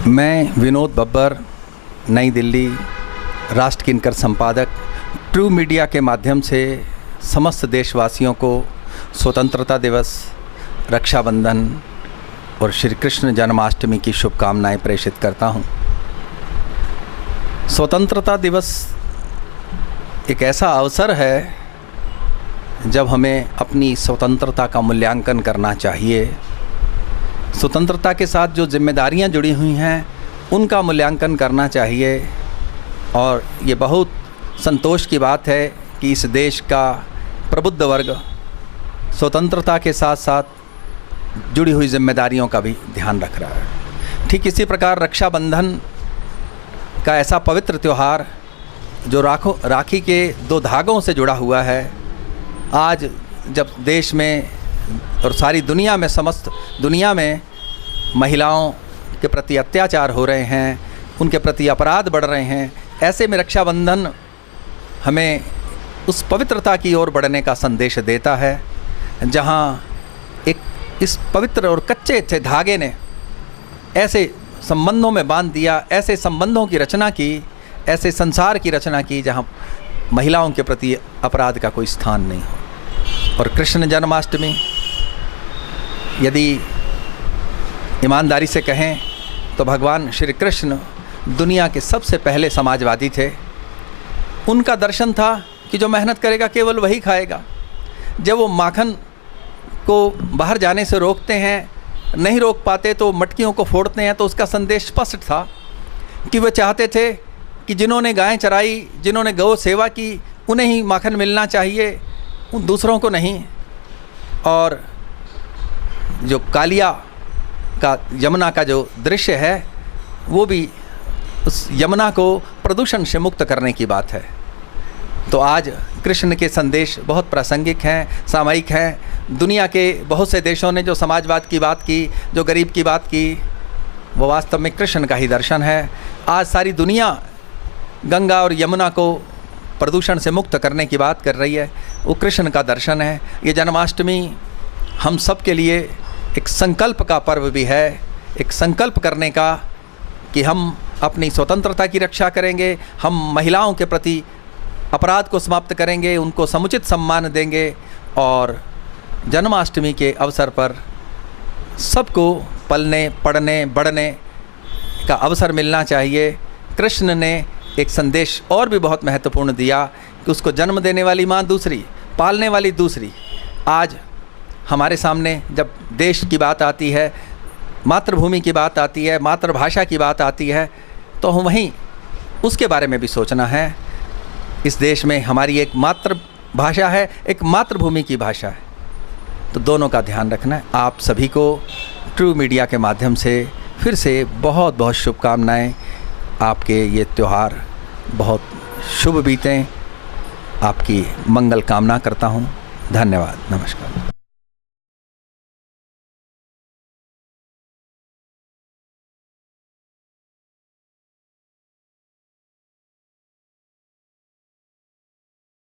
मैं विनोद बब्बर, नई दिल्ली, राष्ट्र किंकर संपादक, ट्रू मीडिया के माध्यम से समस्त देशवासियों को स्वतंत्रता दिवस, रक्षाबंधन और श्री कृष्ण जन्माष्टमी की शुभकामनाएं प्रेषित करता हूं। स्वतंत्रता दिवस एक ऐसा अवसर है जब हमें अपनी स्वतंत्रता का मूल्यांकन करना चाहिए। स्वतंत्रता के साथ जो जिम्मेदारियां जुड़ी हुई हैं उनका मूल्यांकन करना चाहिए। और ये बहुत संतोष की बात है कि इस देश का प्रबुद्ध वर्ग स्वतंत्रता के साथ साथ जुड़ी हुई जिम्मेदारियों का भी ध्यान रख रहा है। ठीक इसी प्रकार रक्षाबंधन का ऐसा पवित्र त्यौहार जो राखी के दो धागों से जुड़ा हुआ है, आज जब देश में और सारी दुनिया में, समस्त दुनिया में महिलाओं के प्रति अत्याचार हो रहे हैं, उनके प्रति अपराध बढ़ रहे हैं, ऐसे में रक्षाबंधन हमें उस पवित्रता की ओर बढ़ने का संदेश देता है, जहाँ इस पवित्र और कच्चे थे धागे ने ऐसे संबंधों में बांध दिया, ऐसे संबंधों की रचना की, ऐसे संसार की रचना की जहाँ महिलाओं के प्रति अपराध का कोई स्थान नहीं हो। और कृष्ण जन्माष्टमी, यदि ईमानदारी से कहें तो भगवान श्री कृष्ण दुनिया के सबसे पहले समाजवादी थे। उनका दर्शन था कि जो मेहनत करेगा केवल वही खाएगा। जब वो माखन को बाहर जाने से रोकते हैं, नहीं रोक पाते तो मटकियों को फोड़ते हैं, तो उसका संदेश स्पष्ट था कि वे चाहते थे कि जिन्होंने गायें चराई, जिन्होंने गौ सेवा की, उन्हें ही माखन मिलना चाहिए, उन दूसरों को नहीं। और जो कालिया का यमुना का जो दृश्य है वो भी उस यमुना को प्रदूषण से मुक्त करने की बात है। तो आज कृष्ण के संदेश बहुत प्रासंगिक हैं, सामयिक हैं। दुनिया के बहुत से देशों ने जो समाजवाद की बात की, जो गरीब की बात की, वो वास्तव में कृष्ण का ही दर्शन है। आज सारी दुनिया गंगा और यमुना को प्रदूषण से मुक्त करने की बात कर रही है, वो कृष्ण का दर्शन है। ये जन्माष्टमी हम सब के लिए एक संकल्प का पर्व भी है, एक संकल्प करने का कि हम अपनी स्वतंत्रता की रक्षा करेंगे, हम महिलाओं के प्रति अपराध को समाप्त करेंगे, उनको समुचित सम्मान देंगे। और जन्माष्टमी के अवसर पर सबको पलने, पढ़ने, बढ़ने का अवसर मिलना चाहिए। कृष्ण ने एक संदेश और भी बहुत महत्वपूर्ण दिया कि उसको जन्म देने वाली माँ दूसरी, पालने वाली दूसरी। आज हमारे सामने जब देश की बात आती है, मातृभूमि की बात आती है, मातृभाषा की बात आती है, तो हम वहीं उसके बारे में भी सोचना है। इस देश में हमारी एक मातृभाषा है, एक मातृभूमि की भाषा है, तो दोनों का ध्यान रखना है। आप सभी को ट्रू मीडिया के माध्यम से फिर से बहुत बहुत शुभकामनाएं। आपके ये त्यौहार बहुत शुभ बीतें, आपकी मंगल कामना करता हूँ। धन्यवाद, नमस्कार।